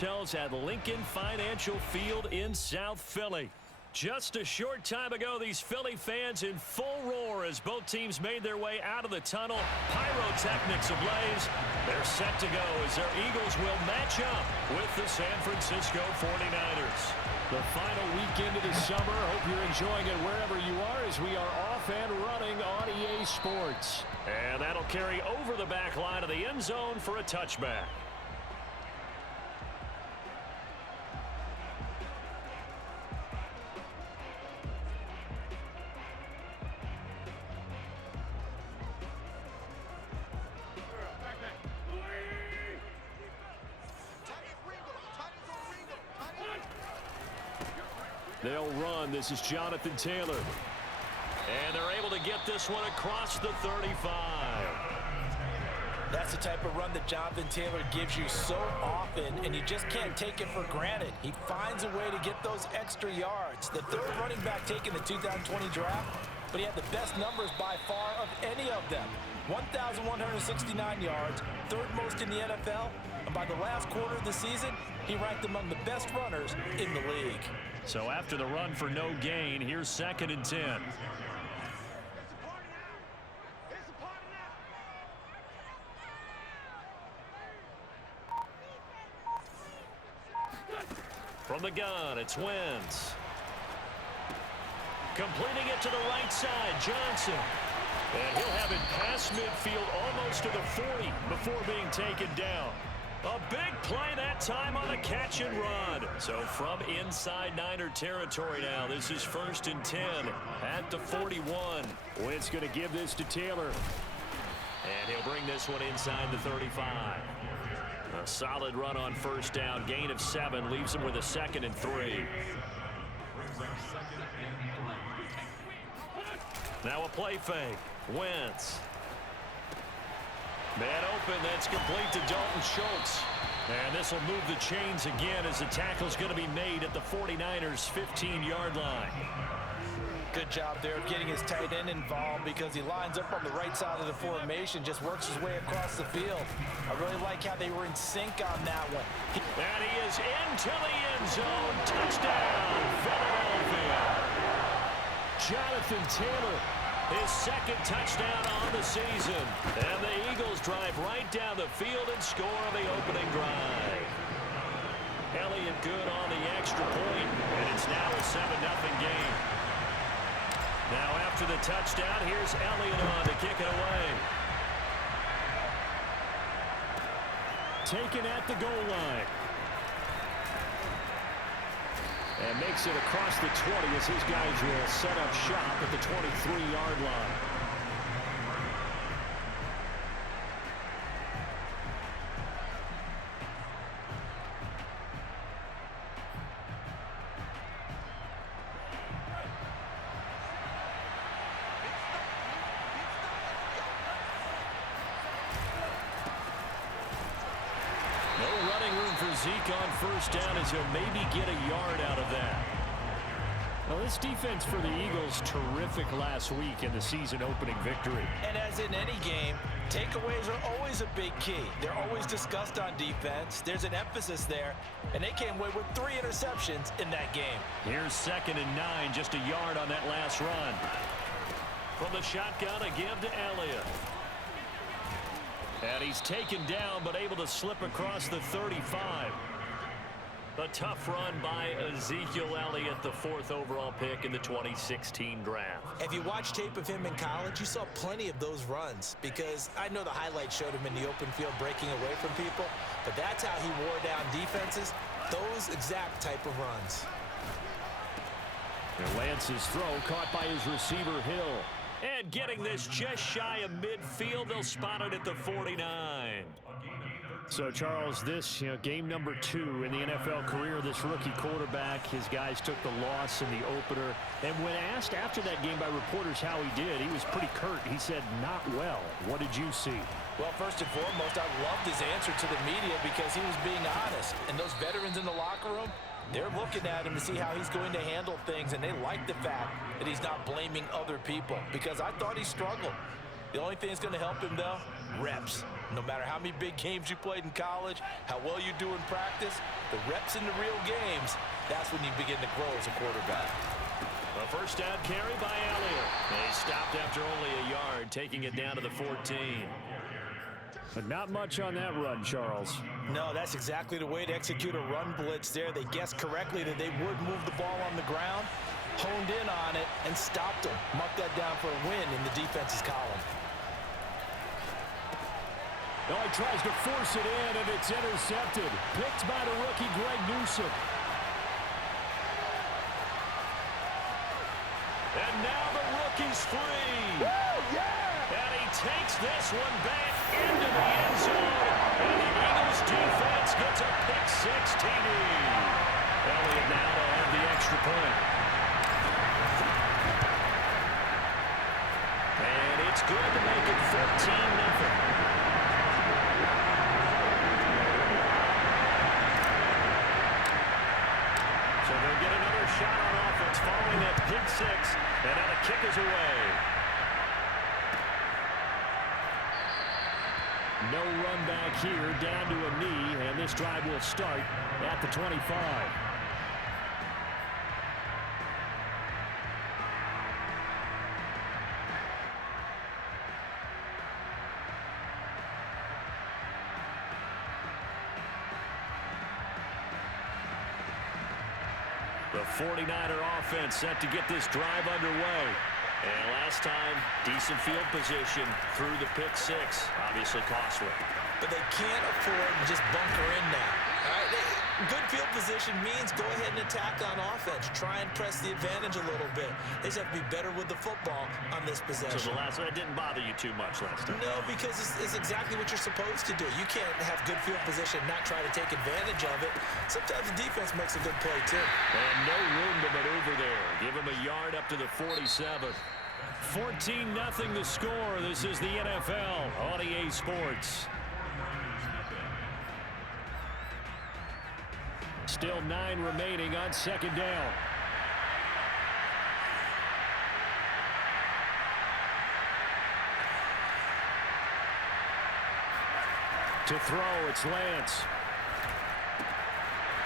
At Lincoln Financial Field in South Philly. Just a short time ago, these Philly fans in full roar as both teams made their way out of the tunnel. Pyrotechnics ablaze. They're set to go as their Eagles will match up with the San Francisco 49ers. The final weekend of the summer. Hope you're enjoying it wherever you are as we are off and running on EA Sports. And that'll carry over the back line of the end zone for a touchback. They'll run. This is Jonathan Taylor. And they're able to get this one across the 35. That's the type of run that Jonathan Taylor gives you so often, and you just can't take it for granted. He finds a way to get those extra yards. The third running back taken the 2020 draft, but he had the best numbers by far of any of them. 1,169 yards, third most in the NFL, and by the last quarter of the season, he ranked among the best runners in the league. So after the run for no gain, here's 2nd and 10. From the gun, it's Wentz. Completing it to the right side, Johnson. And he'll have it past midfield almost to the 40 before being taken down. A big play that time on a catch and run. So from inside Niner territory now, this is 1st and 10 at the 41. Wentz going to give this to Taylor. And he'll bring this one inside the 35. A solid run on 1st down. Gain of 7 leaves him with a 2nd and 3. Now a play fake. Wentz. Man open, that's complete to Dalton Schultz. And this will move the chains again as the tackle's going to be made at the 49ers' 15-yard line. Good job there of getting his tight end involved because he lines up on the right side of the formation, just works his way across the field. I really like how they were in sync on that one. And he is into the end zone. Touchdown, Philadelphia. Jonathan Taylor, his 2nd touchdown on the season. And the Eagles drive right down the field and score on the opening drive. Elliott good on the extra point, and it's now a 7-0 game. Now after the touchdown, here's Elliott on to kick it away. Taken at the goal line. And makes it across the 20 as his guys will set up shop at the 23-yard line. Zeke on 1st down as he'll maybe get a yard out of that. Well, this defense for the Eagles, terrific last week in the season-opening victory. And as in any game, takeaways are always a big key. They're always discussed on defense. There's an emphasis there, and they came away with 3 interceptions in that game. Here's 2nd and 9, just a yard on that last run. From the shotgun, a give to Elliott. And he's taken down, but able to slip across the 35. A tough run by Ezekiel Elliott, the 4th overall pick in the 2016 draft. If you watched tape of him in college, you saw plenty of those runs because I know the highlights showed him in the open field breaking away from people, but that's how he wore down defenses, those exact type of runs. And Lance's throw caught by his receiver, Hill. And getting this just shy of midfield, they'll spot it at the 49. So, Charles, this, game number 2 in the NFL career of this rookie quarterback. His guys took the loss in the opener. And when asked after that game by reporters how he did, he was pretty curt. He said, not well. What did you see? Well, first and foremost, I loved his answer to the media because he was being honest. And those veterans in the locker room, they're looking at him to see how he's going to handle things, and they like the fact that he's not blaming other people because I thought he struggled. The only thing that's going to help him, though, reps. No matter how many big games you played in college, how well you do in practice, the reps in the real games, that's when you begin to grow as a quarterback. A first down carry by Elliott. They stopped after only a yard, taking it down to the 14. But not much on that run, Charles. No, that's exactly the way to execute a run blitz there. They guessed correctly that they would move the ball on the ground, honed in on it, and stopped them. Mark that down for a win in the defense's column. Oh, he tries to force it in, and it's intercepted. Picked by the rookie, Greg Newsome. And now the rookie's free. Woo, yeah! And he takes this one back into the end zone. And the Eagles defense gets a pick-six TD. Elliott now to have the extra point. And it's good to make it 14-0. So they'll get another shot on offense following that pick-six. And now the kick is away. No run back here, down to a knee, and this drive will start at the 25. The 49er offense set to get this drive underway. And last time, decent field position through the pick-six. Obviously costly. But they can't afford to just bunker in now. All right? Good field position means go ahead and attack on offense. Try and press the advantage a little bit. They just have to be better with the football on this possession. So the last one didn't bother you too much last time? No, because it's exactly what you're supposed to do. You can't have good field position and not try to take advantage of it. Sometimes the defense makes a good play, too. And no room to maneuver there. Give him a yard up to the 47. 14-0 the score. This is the NFL on EA Sports. Still 9 remaining on second down. To throw, it's Lance.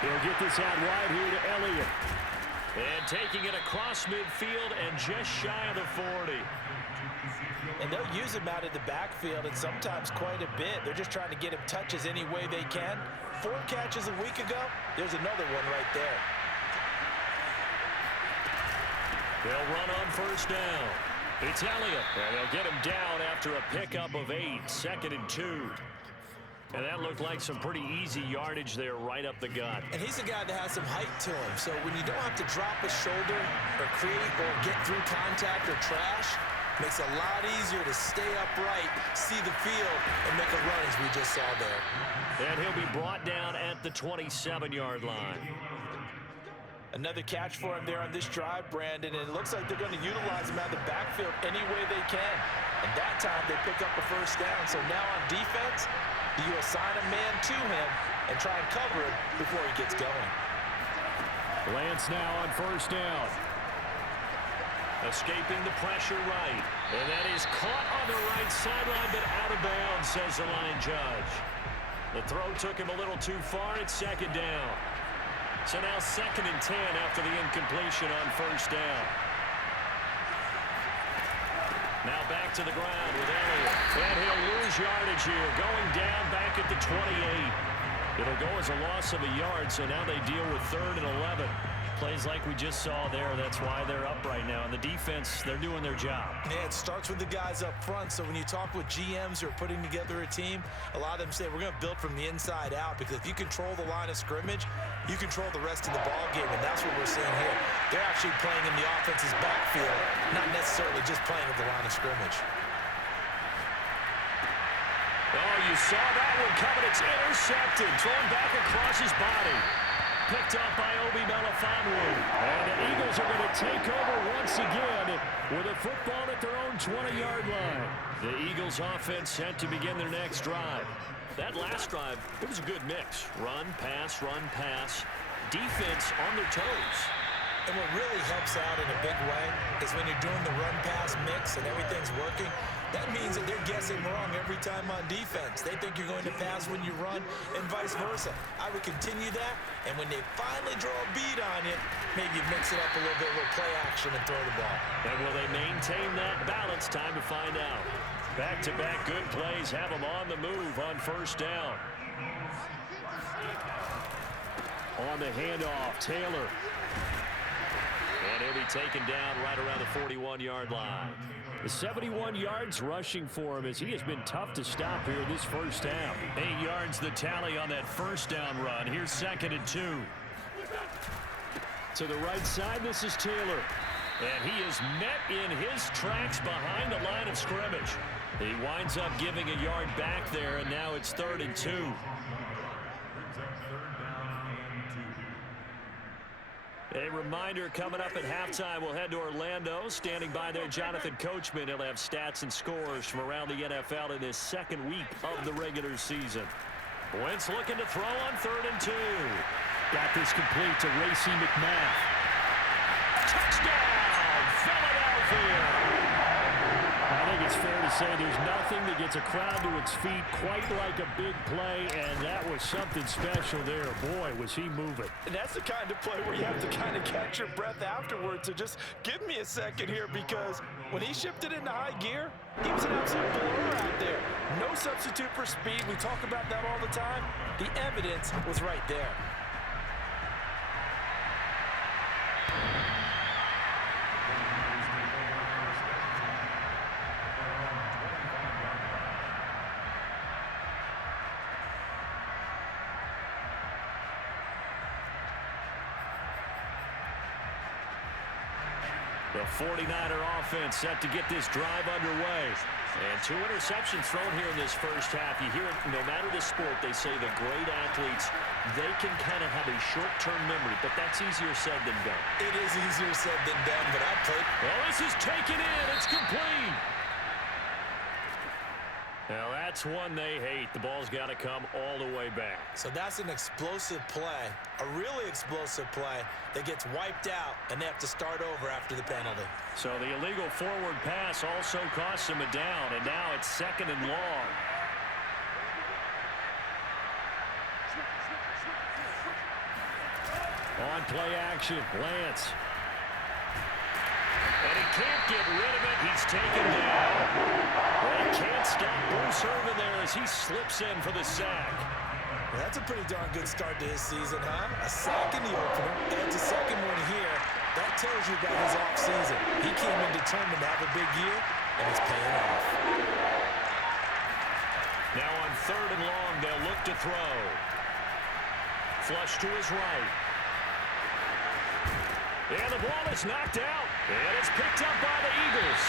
He'll get this out wide here to Elliott. And taking it across midfield and just shy of the 40. And they'll use him out of the backfield, and sometimes quite a bit. They're just trying to get him touches any way they can. 4 catches a week ago, there's another one right there. They'll run on first down. It's Elliott. And they'll get him down after a pickup of 8, 2nd and 2. And that looked like some pretty easy yardage there right up the gut. And he's a guy that has some height to him. So when you don't have to drop a shoulder or create or get through contact or trash, makes it a lot easier to stay upright, see the field, and make a run as we just saw there. And he'll be brought down at the 27-yard line. Another catch for him there on this drive, Brandon, and it looks like they're going to utilize him out of the backfield any way they can. And that time they pick up a first down. So now on defense, you assign a man to him and try and cover him before he gets going. Lance now on first down. Escaping the pressure right. And that is caught on the right sideline, but out of bounds, says the line judge. The throw took him a little too far. It's second down. So now 2nd and 10 after the incompletion on first down. Now back to the ground with Elliott. And he'll lose yardage here. Going down back at the 28. It'll go as a loss of a yard, so now they deal with 3rd and 11. Plays like we just saw there. That's why they're up right now. And the defense, they're doing their job. Yeah, it starts with the guys up front. So when you talk with GMs who are putting together a team, a lot of them say, we're going to build from the inside out. Because if you control the line of scrimmage, you control the rest of the ball game. And that's what we're seeing here. They're actually playing in the offense's backfield, not necessarily just playing at the line of scrimmage. Oh, you saw that one coming. It's intercepted. Thrown back across his body. Picked up by Obi Melifonwu. And the Eagles are going to take over once again with a football at their own 20-yard line. The Eagles offense set to begin their next drive. That last drive, it was a good mix. Run, pass, defense on their toes. And what really helps out in a big way is when you're doing the run-pass mix and everything's working, that means that they're guessing wrong every time on defense. They think you're going to pass when you run and vice versa. I would continue that, and when they finally draw a beat on you, maybe you mix it up a little bit, a little play action and throw the ball. And will they maintain that balance? Time to find out. Back-to-back good plays have them on the move on first down. On the handoff, Taylor. And he'll be taken down right around the 41-yard line. The 71 yards rushing for him as he has been tough to stop here in this first half. 8 yards the tally on that first down run. Here's 2nd and 2. To the right side, this is Taylor. And he is met in his tracks behind the line of scrimmage. He winds up giving a yard back there, and now it's 3rd and 2. A reminder, coming up at halftime, we'll head to Orlando. Standing by there, Jonathan Coachman. He'll have stats and scores from around the NFL in this second week of the regular season. Wentz looking to throw on 3rd and 2. Got this complete to Racey McMath. Touchdown, Philadelphia! I think it's fair to say there's nothing that gets a crowd to its feet quite like a big play, and that was something special there. Boy, was he moving. And that's the kind of play where you have to kind of catch your breath afterwards. So just give me a second here, because when he shifted into high gear, he was an absolute blur out there. No substitute for speed. We talk about that all the time. The evidence was right there. The 49er offense set to get this drive underway. And 2 interceptions thrown here in this first half. You hear it, no matter the sport, they say the great athletes, they can kind of have a short-term memory, but that's easier said than done. It is easier said than done, but I played. Well, this is taken in. It's complete. Now, that's one they hate. The ball's got to come all the way back. So that's an explosive play, a really explosive play that gets wiped out, and they have to start over after the penalty. So the illegal forward pass also costs him a down, and now it's 2nd and long. On play action, Lance. And he can't get rid of it. He's taken down. Well, he can't stop Bruce Irvin there as he slips in for the sack. Well, that's a pretty darn good start to his season, huh? A sack in the opener, adds a second one here. That tells you about his offseason. He came in determined to have a big year, and it's paying off. Now on 3rd and long, they'll look to throw. Flush to his right. And the ball is knocked out. And it's picked up by the Eagles.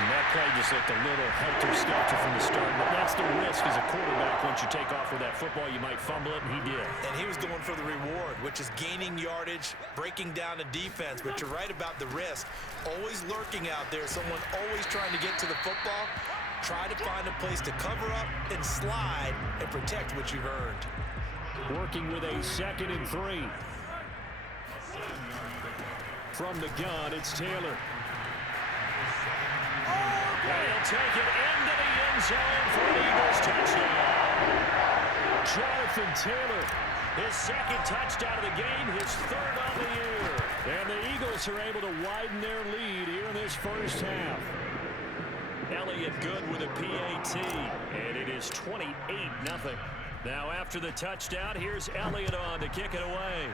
And that play just looked a little helter-skelter from the start. But that's the risk as a quarterback. Once you take off with that football, you might fumble it, and he did. And he was going for the reward, which is gaining yardage, breaking down the defense. But you're right about the risk. Always lurking out there. Someone always trying to get to the football. Try to find a place to cover up and slide and protect what you've earned. Working with a 2nd and 3. From the gun, it's Taylor. He'll take it into the end zone for an Eagles touchdown. Jonathan Taylor, his 2nd touchdown of the game, his 3rd on the year. And the Eagles are able to widen their lead here in this first half. Elliott good with a PAT, and it is 28-0. Now after the touchdown, here's Elliott on to kick it away.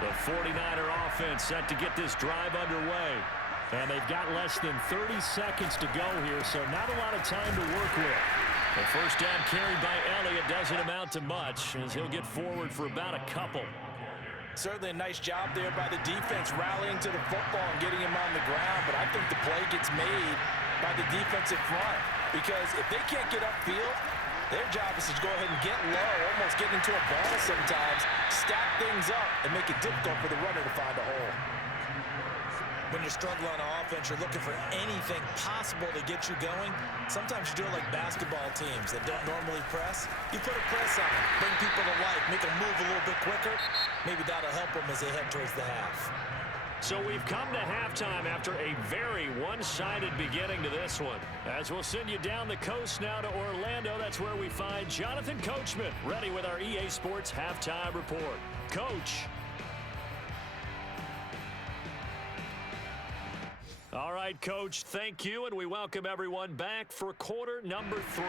The 49er offense set to get this drive underway. And they've got less than 30 seconds to go here, so not a lot of time to work with. The first down carried by Elliott doesn't amount to much, as he'll get forward for about a couple. Certainly a nice job there by the defense rallying to the football and getting him on the ground, but I think the play gets made by the defensive front, because if they can't get upfield, their job is to go ahead and get low, almost get into a ball sometimes, stack things up, and make it difficult for the runner to find a hole. When you're struggling on offense, you're looking for anything possible to get you going. Sometimes you do it like basketball teams that don't normally press. You put a press on them, bring people to life, make them move a little bit quicker. Maybe that'll help them as they head towards the half. So we've come to halftime after a very one-sided beginning to this one. As we'll send you down the coast now to Orlando, that's where we find Jonathan Coachman, ready with our EA Sports Halftime Report. Coach. All right, Coach, thank you, and we welcome everyone back for quarter number 3.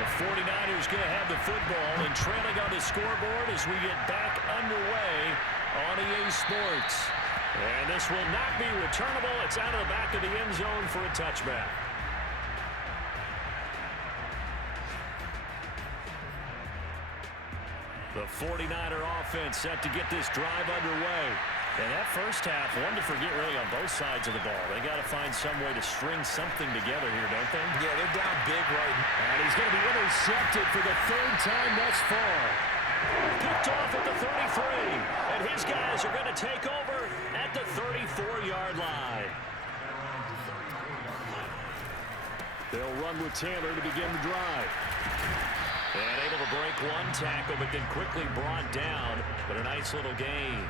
The 49ers going to have the football and trailing on the scoreboard as we get back underway on EA Sports. And this will not be returnable. It's out of the back of the end zone for a touchback. The 49er offense set to get this drive underway. And that first half, one to forget really on both sides of the ball. They got to find some way to string something together here, don't they? Yeah, they're down big right now. And he's going to be intercepted for the 3rd time thus far. Picked off at the 33. And his guys are going to take over at the 34-yard line. They'll run with Taylor to begin the drive. And able to break one tackle, but then quickly brought down. But a nice little gain.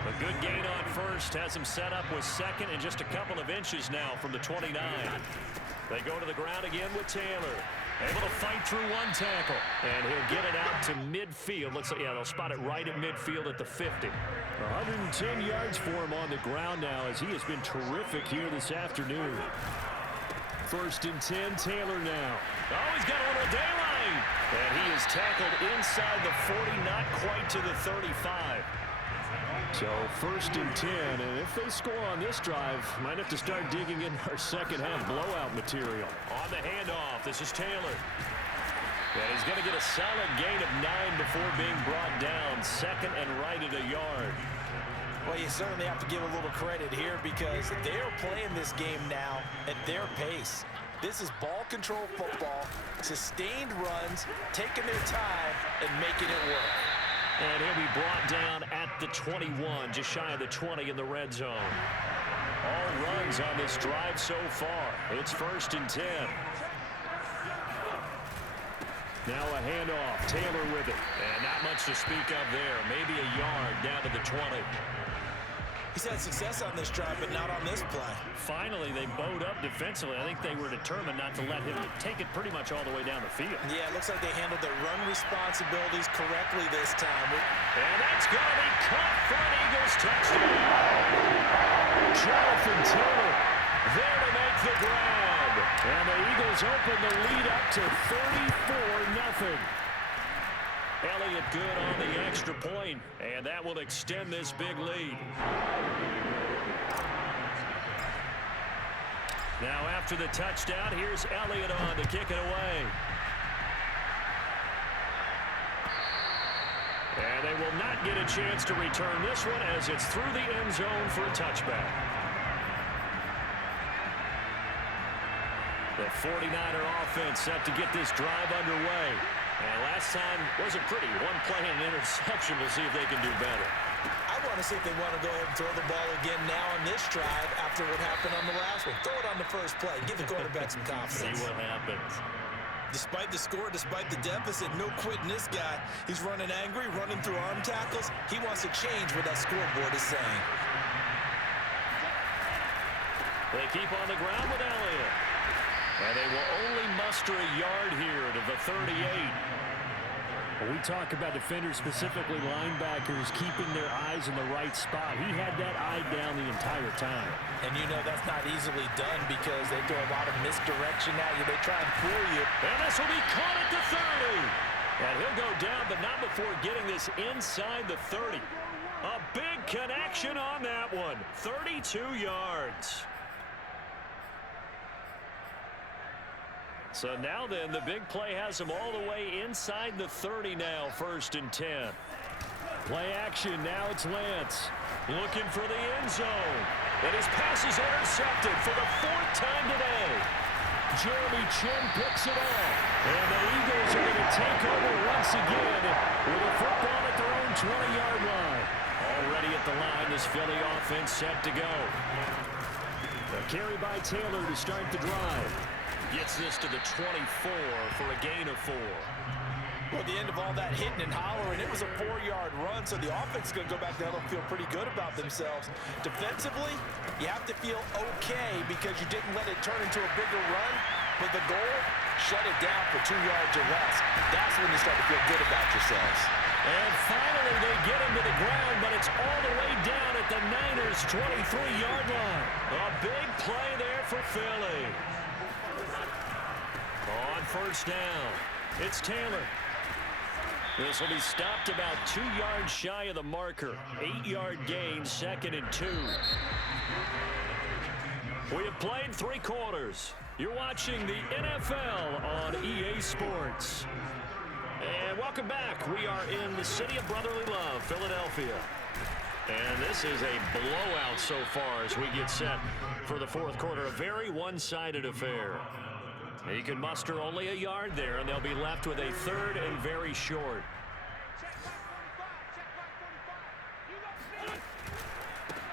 A good gain on first, has him set up with second and just a couple of inches now from the 29. They go to the ground again with Taylor. Able to fight through one tackle. And he'll get it out to midfield. Looks like, yeah, they'll spot it right at midfield at the 50. 110 yards for him on the ground now as he has been terrific here this afternoon. 1st and 10, Taylor now. Oh, he's got a little daylight. And he is tackled inside the 40, not quite to the 35. So 1st and 10, and if they score on this drive, might have to start digging in our second half blowout material. On the handoff, this is Taylor. And he's going to get a solid gain of 9 before being brought down. 2nd and right at a yard. Well, you certainly have to give a little credit here because they're playing this game now at their pace. This is ball control football, sustained runs, taking their time, and making it work. And he'll be brought down at the 21, just shy of the 20 in the red zone. All runs on this drive so far. It's 1st and 10. Now a handoff. Taylor with it. And not much to speak of there. Maybe a yard down to the 20. He's had success on this drive, but not on this play. Finally, they bowed up defensively. I think they were determined not to let him take it pretty much all the way down the field. Yeah, it looks like they handled their run responsibilities correctly this time. And that's going to be caught for an Eagles touchdown. Jonathan Taylor there to make the grab. And the Eagles open the lead up to 34-0. Elliott good on the extra point, and that will extend this big lead. Now after the touchdown, here's Elliott on to kick it away. And they will not get a chance to return this one as it's through the end zone for a touchback. The 49er offense set to get this drive underway. And last time wasn't pretty. One play and an interception. We'll see if they can do better. I want to see if they want to go ahead and throw the ball again now on this drive after what happened on the last one. Throw it on the first play. Give the quarterback some confidence. See what happens. Despite the score, despite the deficit, no quitting this guy. He's running angry, running through arm tackles. He wants to change what that scoreboard is saying. They keep on the ground with Elliott. And they will only muster a yard here to the 38. When we talk about defenders, specifically linebackers, keeping their eyes in the right spot. He had that eye down the entire time. And you know that's not easily done because they throw a lot of misdirection at you. They try and fool you. And this will be caught at the 30. And he'll go down, but not before getting this inside the 30. A big connection on that one. 32 yards. So now then, the big play has him all the way inside the 30 now, 1st and 10. Play action, now it's Lance. Looking for the end zone. And his pass is intercepted for the 4th time today. Jeremy Chinn picks it off. And the Eagles are going to take over once again with a football at their own 20-yard line. All at the line. This Philly offense set to go. A carry by Taylor to start the drive. Gets this to the 24 for a gain of 4. Well, at the end of all that hitting and hollering, it was a 4-yard run, so the offense is going to go back there and feel pretty good about themselves. Defensively, you have to feel okay because you didn't let it turn into a bigger run, but the goal, shut it down for 2 yards or less. That's when you start to feel good about yourselves. And finally, they get him to the ground, but it's all the way down at the Niners' 23-yard line. A big play there for Philly. On first down, it's Taylor. This will be stopped about 2 yards shy of the marker. 8-yard gain, 2nd and 2. We have played 3 quarters. You're watching the NFL on EA Sports. And welcome back. We are in the city of brotherly love, Philadelphia. And this is a blowout so far as we get set for the 4th quarter. A very one-sided affair. He can muster only a yard there, and they'll be left with a 3rd and very short.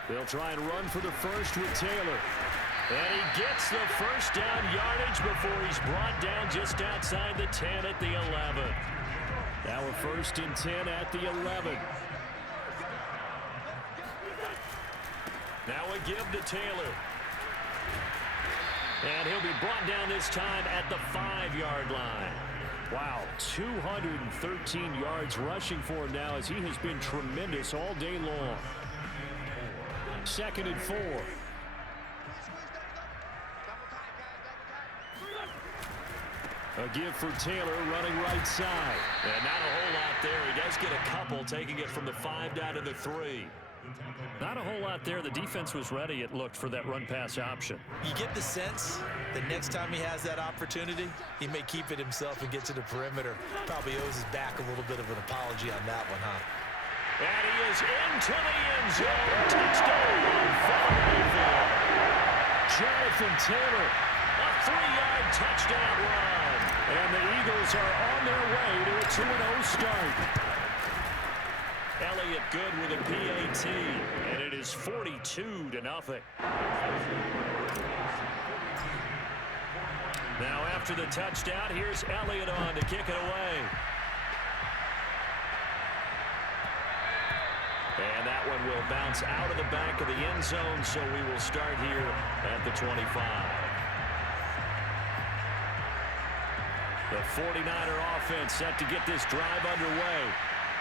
They'll try and run for the first with Taylor. And he gets the first down yardage before he's brought down just outside the 10 at the 11. Now a 1st and 10 at the 11. Now a give to Taylor. And he'll be brought down this time at the 5-yard line. Wow, 213 yards rushing for him now as he has been tremendous all day long. 2nd and 4. A give for Taylor running right side. And not a whole lot there. He does get a couple, taking it from the 5 down to the 3. Not a whole lot there. The defense was ready, it looked, for that run-pass option. You get the sense that next time he has that opportunity, he may keep it himself and get to the perimeter. Probably owes his back a little bit of an apology on that one, huh? And he is into the end zone. Touchdown, Philadelphia. Jonathan Taylor. A 3-yard touchdown run. And the Eagles are on their way to a 2-0 start. Elliott good with a PAT, and it is 42-0. Now after the touchdown, here's Elliott on to kick it away. And that one will bounce out of the back of the end zone, so we will start here at the 25. The 49er offense set to get this drive underway.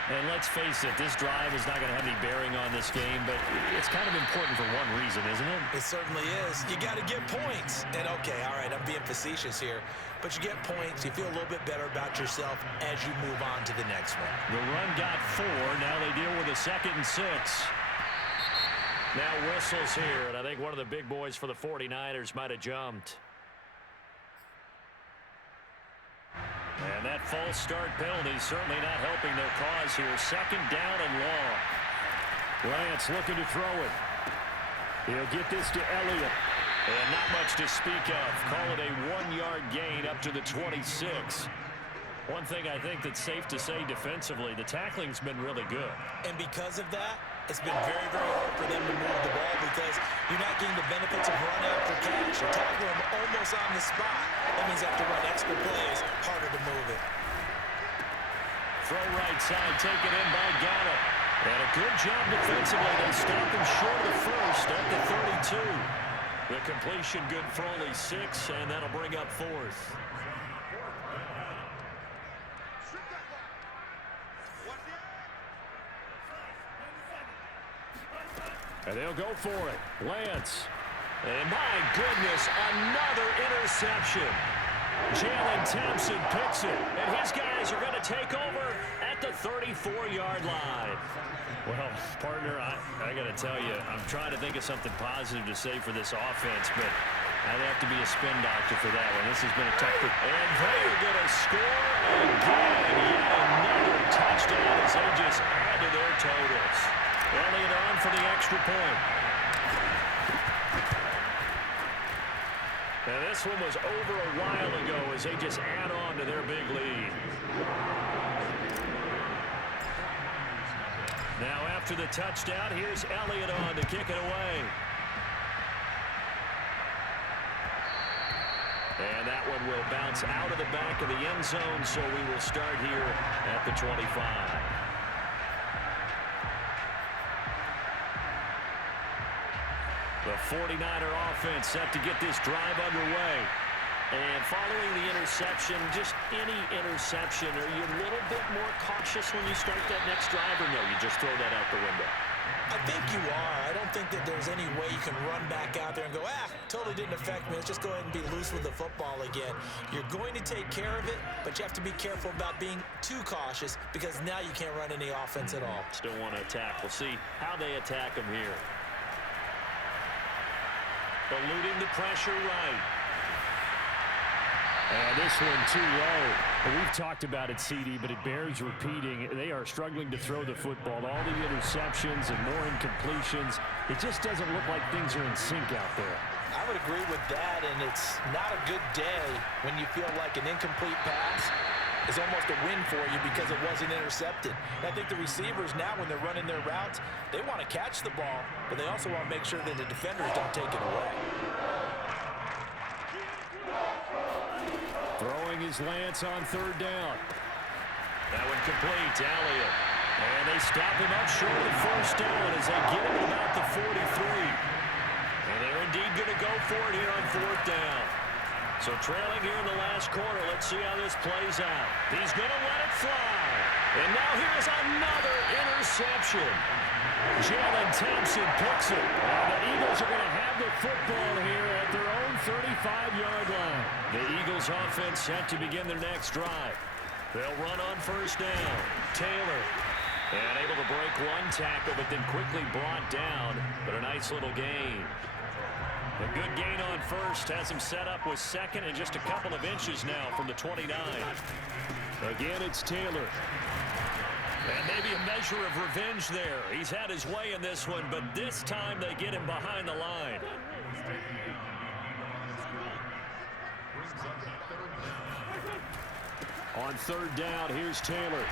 And let's face it, this drive is not going to have any bearing on this game, but it's kind of important for one reason, isn't it? It certainly is. You got to get points. And, okay, all right, I'm being facetious here, but you get points. You feel a little bit better about yourself as you move on to the next one. The run got 4. Now they deal with a 2nd and 6. Now whistles here, and I think one of the big boys for the 49ers might have jumped. And that false start penalty certainly not helping their cause here. 2nd down and long. Lance looking to throw it. He'll get this to Elliott. And not much to speak of. Call it a 1-yard gain up to the 26. One thing I think that's safe to say defensively, the tackling's been really good. And because of that, it's been very, very hard for them to move the ball because you're not getting the benefits of run after catch. You're tackling them almost on the spot. That means you have to run extra plays, harder to move it. Throw right side, taken in by Gallup. And a good job defensively. They stop him short of the first at the 32. The completion good for only 6, and that'll bring up 4th. And they'll go for it. Lance. And my goodness, another interception. Jalen Thompson picks it, and his guys are going to take over at the 34-yard line. Well, partner, I got to tell you, I'm trying to think of something positive to say for this offense, but I'd have to be a spin doctor for that one. This has been a tough one. And they are going to score again. Yet another touchdown as they just add to their totals. Elliott on for the extra point. Now this one was over a while ago as they just add on to their big lead. Now after the touchdown, here's Elliott on to kick it away. And that one will bounce out of the back of the end zone, so we will start here at the 25. The 49er offense set to get this drive underway. And following the interception, just any interception, are you a little bit more cautious when you start that next drive, or no, you just throw that out the window? I think you are. I don't think that there's any way you can run back out there and go, totally didn't affect me. Let's just go ahead and be loose with the football again. You're going to take care of it, but you have to be careful about being too cautious because now you can't run any offense at all. Still want to attack. We'll see how they attack them here. Eluding the pressure right. And this one too low. We've talked about it, CD, but it bears repeating. They are struggling to throw the football. All the interceptions and more incompletions. It just doesn't look like things are in sync out there. I would agree with that, and it's not a good day when you feel like an incomplete pass is almost a win for you because it wasn't intercepted. And I think the receivers now, when they're running their routes, they want to catch the ball, but they also want to make sure that the defenders don't take it away. Throwing his Lance on third down. That one complete to Elliott. And they stop him up short of the first down as they get him at about the 43. And they're indeed going to go for it here on fourth down. So trailing here in the last quarter, let's see how this plays out. He's going to let it fly. And now here's another interception. Jalen Thompson picks it. And the Eagles are going to have the football here at their own 35-yard line. The Eagles offense set to begin their next drive. They'll run on first down. Taylor. And able to break one tackle, but then quickly brought down. But a nice little gain. A good gain on first has him set up with second and just a couple of inches now from the 29. Again, it's Taylor. And maybe a measure of revenge there. He's had his way in this one, but this time they get him behind the line. On third down, here's Taylor.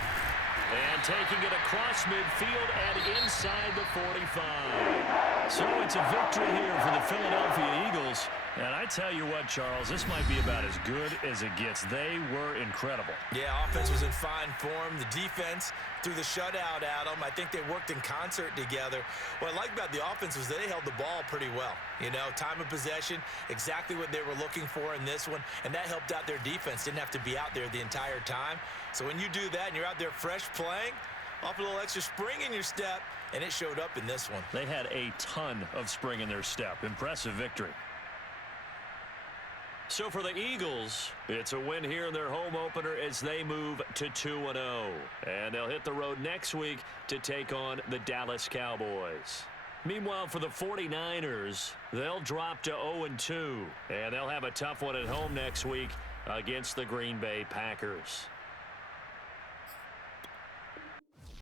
And taking it across midfield and inside the 45. So it's a victory here for the Philadelphia Eagles. And I tell you what, Charles, this might be about as good as it gets. They were incredible. Yeah, offense was in fine form. The defense threw the shutout at them. I think they worked in concert together. What I like about the offense was they held the ball pretty well. You know, time of possession, exactly what they were looking for in this one. And that helped out their defense. Didn't have to be out there the entire time. So when you do that and you're out there fresh playing, off a little extra spring in your step, and it showed up in this one. They had a ton of spring in their step. Impressive victory. So for the Eagles, it's a win here in their home opener as they move to 2-0. And they'll hit the road next week to take on the Dallas Cowboys. Meanwhile, for the 49ers, they'll drop to 0-2. And they'll have a tough one at home next week against the Green Bay Packers.